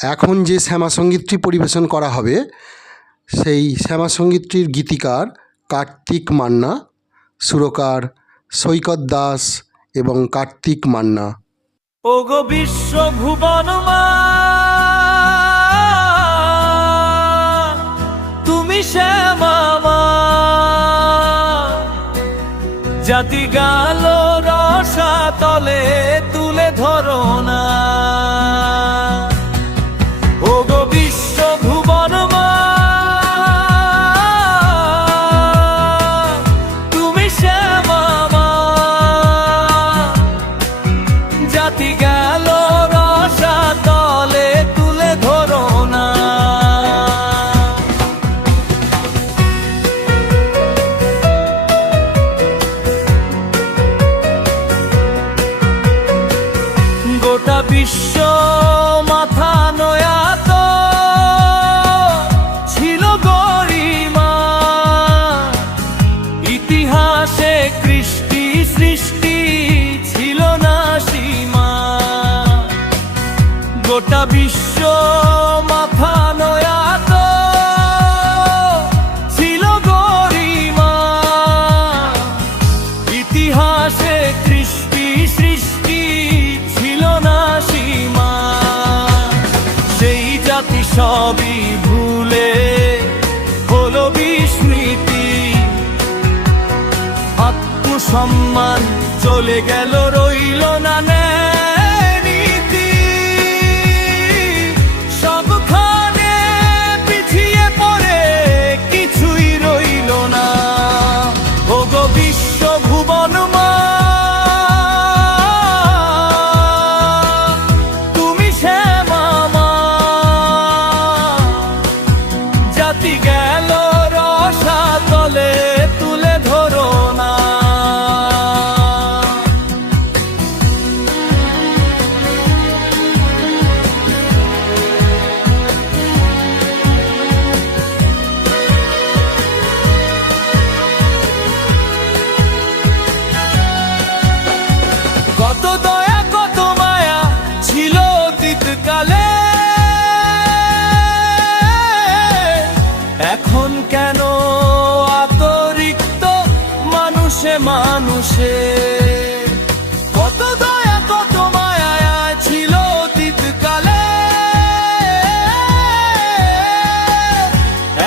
এখন যে শ্যামা সঙ্গীতটি পরিবেশন করা হবে সেই শ্যামা সঙ্গীতটির গীতিকার কার্তিক মান্না, সুরকার সৈকত দাস এবং কার্তিক মান্না। ওগো বিশ্ব ভুবন মা, তুমি শ্যামা মা, জাতি গাল রসা তলে তুলে ধরো না। ওগো বিশ্ব ভুবন মা, তুমি শ্যামা মা, জাতি গেল রসা তলে তুলে ধরো না। গোটা বিশ্ব মাথা নয়াত ছিল গরিমা, ইতিহাসে কৃষ্টি সৃষ্টি ছিল না সীমা। গোটা বিশ্ব মাথা নয়াত ছিল গরিমা, ইতিহাসে কৃষ্টি সৃষ্টি ছিল না সীমা। সেই জাতি সবই ভুলে হলো বিস্মৃতি, আত্মসম্মান চলে গেল রইল না নীতি। সবখানে পিছিয়ে পড়ে কিছুই রইল না। ওগো বিশ্ব ভুবন মা, তুমি শ্যামা মা, জাতি গেল রসা তলে তুলে ধরো না। কত দয়া কত মায়া ছিল অতীতকালে, এখন কেন এত রিক্ত মানুষে মানুষে। কত দয়া কত মায়া ছিল অতীতকালে,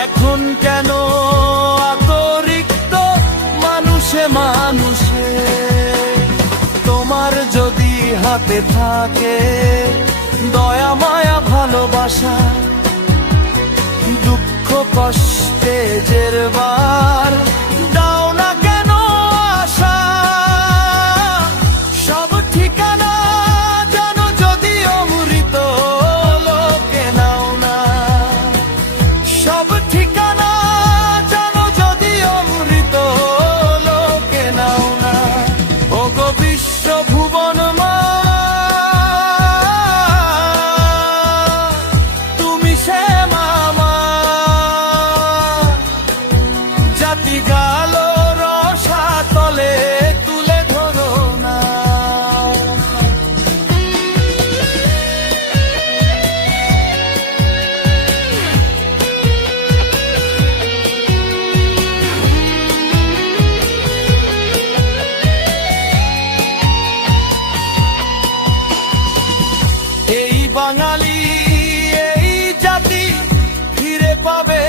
এখন কেন এত রিক্ত মানুষে মানুষে। তোমার যদি হাতে থাকে দয়া মায়া ভালোবাসা, দুঃখ কষ্টে জেরবার দাও না কেন আশা। সব ঠিকানা জানো যদি অমৃত লোকে নাও না, সব ঠিকানা জানো যদি অমৃত লোকে নাও না। ওগো বিশ্ব ভুবন মা, তুমি শ্যামা মা, জাতি গাল রসা তলে তুলে ধরো না। এই বাঙালি এই জাতি ফিরে পাবে